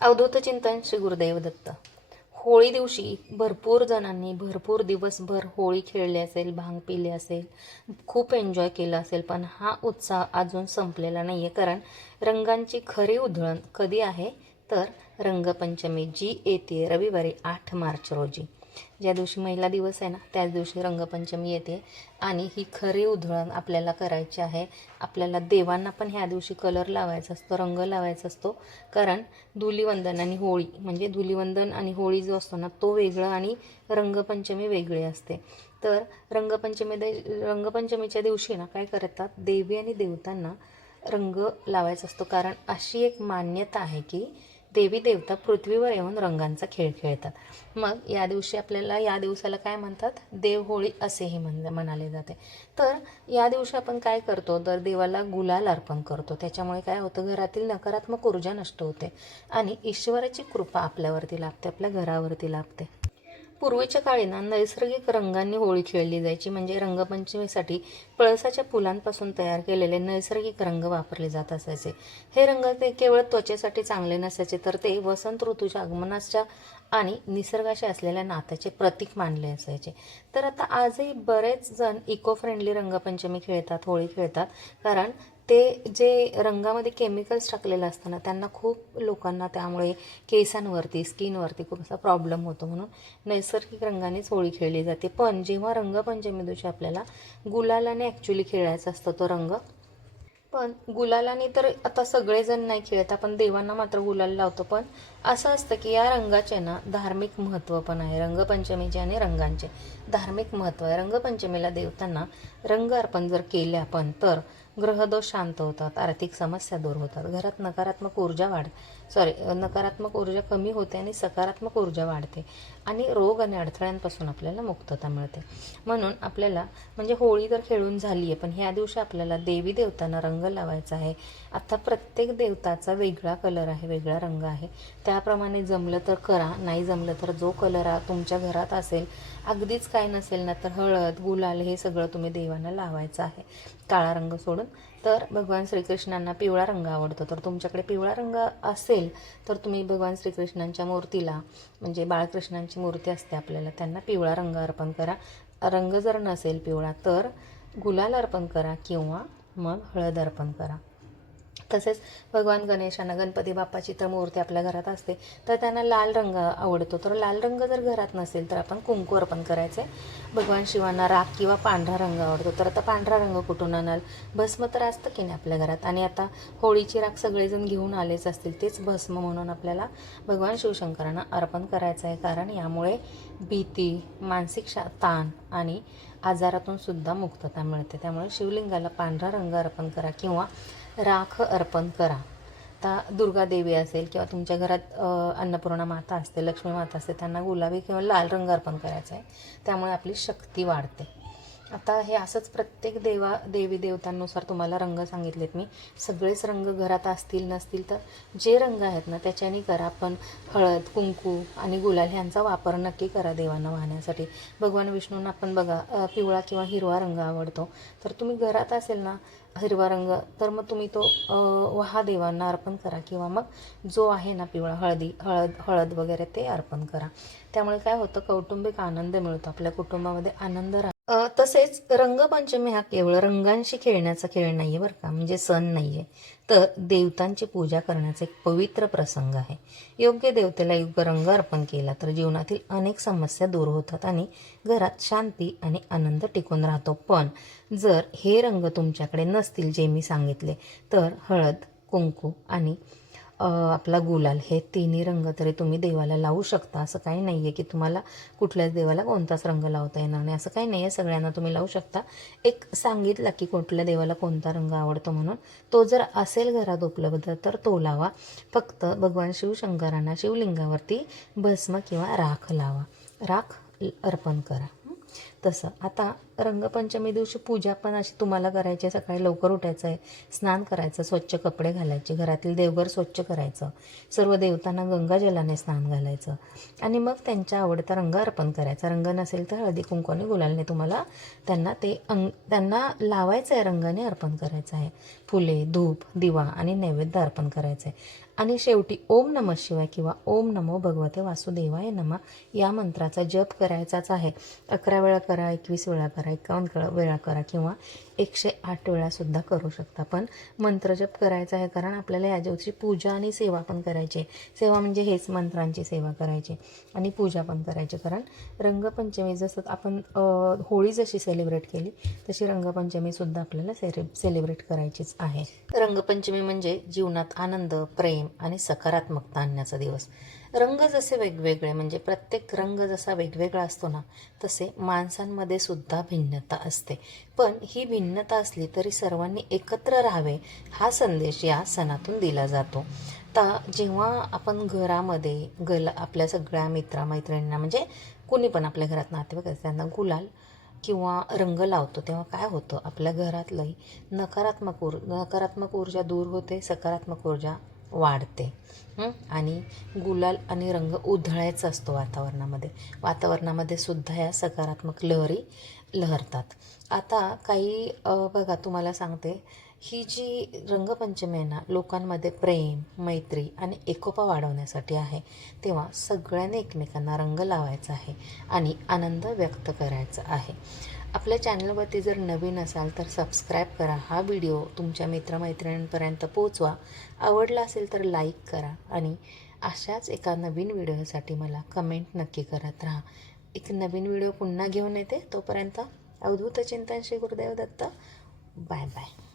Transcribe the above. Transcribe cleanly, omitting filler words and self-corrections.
अवधूत चिंतन श्री गुरुदेव दत्त. होळी दिवशी भरपूर जणांनी भरपूर दिवसभर होळी खेळली असेल, भांग पिले असेल, खूप एन्जॉय केलं असेल, पण हा उत्साह अजून संपलेला नाही आहे. कारण रंगांची खरी उधळण कधी आहे तर रंगपंचमी, जी येते रविवारी 8 मार्च रोजी. ज्या दिवशी महिला दिवस आहे ना, त्याच दिवशी रंगपंचमी येते आणि ही खरी उधळण आपल्याला करायची आहे. आपल्याला देवांना पण ह्या दिवशी कलर लावायचा असतो, रंग लावायचा असतो. कारण धुलीवंदन आणि होळी म्हणजे धुलीवंदन आणि होळी जो असतो ना, तो वेगळा आणि रंगपंचमी वेगळी असते. तर रंगपंचमीच्या दिवशी ना काय करतात, देवी आणि देवतांना रंग लावायचा असतो. कारण अशी एक मान्यता आहे की देवी देवता पृथ्वीवर येऊन रंगांचा खेळ खेळतात. मग या दिवशी आपल्याला या दिवसाला काय म्हणतात, देवहोळी असेही म्हणाले जाते. तर या दिवशी आपण काय करतो तर देवाला गुलाल अर्पण करतो. त्याच्यामुळे काय होतं, घरातील नकारात्मक ऊर्जा नष्ट होते आणि ईश्वराची कृपा आपल्यावरती लाभते, आपल्या घरावरती लाभते. पूर्वीच्या काळी ना नैसर्गिक रंगांनी होळी खेळली जायची. म्हणजे रंगपंचमीसाठी पळसाच्या फुलांपासून तयार केलेले नैसर्गिक रंग वापरले जात असायचे. हे रंग ते केवळ त्वचेसाठी चांगले नसायचे, तर ते वसंत ऋतूच्या आगमनाच्या आणि निसर्गाशी असलेल्या नात्याचे प्रतीक मानले असायचे. तर आता आजही बरेच जण इको फ्रेंडली रंगपंचमी खेळतात, होळी खेळतात. कारण ते जे रंगामध्ये केमिकल्स टाकलेलं असतं ना, त्यांना खूप लोकांना त्यामुळे केसांवरती, स्किनवरती खूप असा प्रॉब्लेम होतो. म्हणून नैसर्गिक रंगानेच होळी खेळली जाते. पण जेव्हा रंगपंचमी दिवशी आपल्याला गुलालाने ॲक्च्युली खेळायचा असतो तो रंग, पण गुलालाने तर आता सगळेजण नाही खेळत, आपण देवांना मात्र गुलाल लावतो. पण असं असतं की या रंगाचे ना धार्मिक महत्त्व पण आहे. रंगपंचमीचे आणि रंगांचे धार्मिक महत्त्व आहे. रंगपंचमीला देवतांना रंग अर्पण जर केले आपण तर ग्रहदोष शांत होतात, आर्थिक समस्या दूर होतात, घरात नकारात्मक ऊर्जा कमी होते आणि सकारात्मक ऊर्जा वाढते आणि रोग आणि अडथळ्यांपासून आपल्याला मुक्तता मिळते. म्हणून आपल्याला म्हणजे होळी तर खेळून झाली आहे, पण ह्या दिवशी आपल्याला देवी देवतांना रंग लावायचा आहे. आता प्रत्येक देवताचा वेगळा कलर आहे, वेगळा रंग आहे. त्याप्रमाणे जमलं तर करा, नाही जमलं तर जो कलर तुमच्या घरात असेल, अगदीच काय नसेल ना तर हळद, गुलाल हे सगळं तुम्ही देवांना लावायचं आहे, काळा रंग सोडून. तर भगवान श्रीकृष्णांना पिवळा रंग आवडतो, तर तुमच्याकडे पिवळा रंग असेल तर तुम्ही भगवान श्रीकृष्णांच्या मूर्तीला, म्हणजे बाळकृष्णांची मूर्ती असते आपल्याला, त्यांना पिवळा रंग अर्पण करा. रंग जर नसेल पिवळा तर गुलाल अर्पण करा किंवा मग हळद अर्पण करा. तसेच भगवान गणेशांना, गणपती बाप्पाची तर मूर्ती आपल्या घरात असते, तर त्यांना लाल रंग आवडतो. तर लाल रंग जर घरात नसेल तर आपण कुंकू अर्पण करायचे. भगवान शिवांना राख किंवा पांढरा रंग आवडतो, तर आता पांढरा रंग कुठून आणाल, भस्म तर असतं की नाही आपल्या घरात. आणि आता होळीची राख सगळेजण घेऊन आलेच असतील, तेच भस्म म्हणून आपल्याला भगवान शिवशंकरांना अर्पण करायचं आहे. कारण यामुळे भीती, मानसिक ताण आणि आजारातून सुद्धा मुक्तता मिळते. त्यामुळे शिवलिंगाला पांढरा रंग अर्पण करा किंवा राख अर्पण करा. आता दुर्गा देवी असेल किंवा तुमच्या घरात अन्नपूर्णा माता असते, लक्ष्मी माता असते, त्यांना गुलाबी किंवा लाल रंग अर्पण करायचा आहे. त्यामुळे आपली शक्ती वाढते. आता हे असंच प्रत्येक देवी देवतांनुसार तुम्हाला रंग सांगितलेत मी. सगळेच रंग घरात असतील नसतील तर जे रंग आहेत ना त्याच्याने करा. पण हळद, कुंकू आणि गुलाल ह्यांचा वापर नक्की करा देवांना वाहण्यासाठी. भगवान विष्णूंना आपण बघा पिवळा किंवा हिरवा रंग आवडतो, तर तुम्ही घरात असेल ना हिरवा रंग, तर मग तुम्ही तो वहा देवांना अर्पण करा किंवा मग जो आहे ना पिवळा हळद वगैरे ते अर्पण करा. त्यामुळे काय होतं, कौटुंबिक आनंद मिळतो, आपल्या कुटुंबामध्ये आनंद तसेच रंगपंचमी हा केवळ रंगांशी खेळण्याचा खेळ नाही आहे बरं का, म्हणजे सण नाही आहे, तर देवतांची पूजा करण्याचा एक पवित्र प्रसंग आहे. योग्य देवतेला योग्य रंग अर्पण केला तर जीवनातील अनेक समस्या दूर होतात आणि घरात शांती आणि आनंद टिकून राहतो. पण जर हे रंग तुमच्याकडे नसतील जे मी सांगितले, तर हळद, कुंकू आणि आपला गुलाल हे तिन्ही रंग तरी तुम्ही देवाला लावू शकता. असं काही नाही आहे की तुम्हाला कुठल्याच देवाला कोणताच रंग लावता येणार नाही, असं काही नाही आहे. सगळ्यांना तुम्ही लावू शकता. एक सांगितलं की कुठल्या देवाला कोणता रंग आवडतो म्हणून, तो जर असेल घरात उपलब्ध तर तो लावा. फक्त भगवान शिवशंकरांना शिवलिंगावरती भस्म किंवा राख लावा, राख अर्पण करा. तसं आता रंगपंचमी दिवशी पूजा पण अशी तुम्हाला करायची आहे. सकाळी लवकर उठायचं आहे, स्नान करायचं, स्वच्छ कपडे घालायचे, घरातील देवघर स्वच्छ करायचं, सर्व देवतांना गंगाजलाने स्नान घालायचं आणि मग त्यांच्या आवडता रंग अर्पण करायचा. रंग नसेल तर हळदी, कुंकू आणि गुलालने तुम्हाला त्यांना लावायचं आहे, रंगाने अर्पण करायचं आहे. फुले, धूप, दिवा आणि नैवेद्य अर्पण करायचं आहे. आणि शेवटी ओम नमः शिवाय किंवा ओम नमो भगवते वासुदेवाय नमः या मंत्राचा जप करायचाच आहे. 11 वेळा करा, 21 वेळा करा, 51 वेळा करा किंवा 108 वेळासुद्धा करू शकता. पण मंत्रजप करायचा आहे कारण आपल्याला या दिवशी पूजा आणि सेवा पण करायची आहे. सेवा म्हणजे हेच मंत्रांची सेवा करायची आणि पूजा पण करायची. कारण रंगपंचमी जसं आपण होळी जशी सेलिब्रेट केली तशी रंगपंचमीसुद्धा आपल्याला सेलिब्रेट करायचीच आहे. रंगपंचमी म्हणजे जीवनात आनंद, प्रेम आणि सकारात्मकता आणण्याचा दिवस. रंग जसे वेगवेगळे म्हणजे प्रत्येक रंग जसा वेगवेगळा असतो ना, तसे माणसांमध्ये सुद्धा भिन्नता असते. पण ही भिन्नता असली तरी सर्वांनी एकत्र राहावे हा संदेश या सणातून दिला जातो. तर जेव्हा आपण घरामध्ये आपल्या सगळ्या मित्रमैत्रिणींना म्हणजे कुणी पण आपल्या घरात नातेवाईक असतात त्यांना गुलाल किंवा रंग लावतो तेव्हा काय होतं, आपल्या घरातलंही नकारात्मक ऊर्जा दूर होते, सकारात्मक ऊर्जा वाढते. आणि गुलाल आणि रंग उधळायचा असतो वातावरणामध्ये सुद्धा या सकारात्मक लहरी लहरतात. आता काही बघा तुम्हाला सांगते, ही जी रंगपंचमी आहे ना लोकांमध्ये प्रेम, मैत्री आणि एकोपा वाढवण्यासाठी आहे. तेव्हा सगळ्यांनी एकमेकांना रंग लावायचा आहे आणि आनंद व्यक्त करायचा आहे. आपल्या चॅनलवरती जर नवीन असाल तर सबस्क्राईब करा, हा व्हिडिओ तुमच्या मित्रमैत्रिणींपर्यंत पोहोचवा, आवडला असेल तर लाईक करा आणि अशाच एका नवीन व्हिडिओसाठी मला कमेंट नक्की करत राहा. एक नवीन व्हिडिओ पुन्हा घेऊन येते, तोपर्यंत अवधूत चिंतन श्री गुरुदेव दत्त. Bye bye.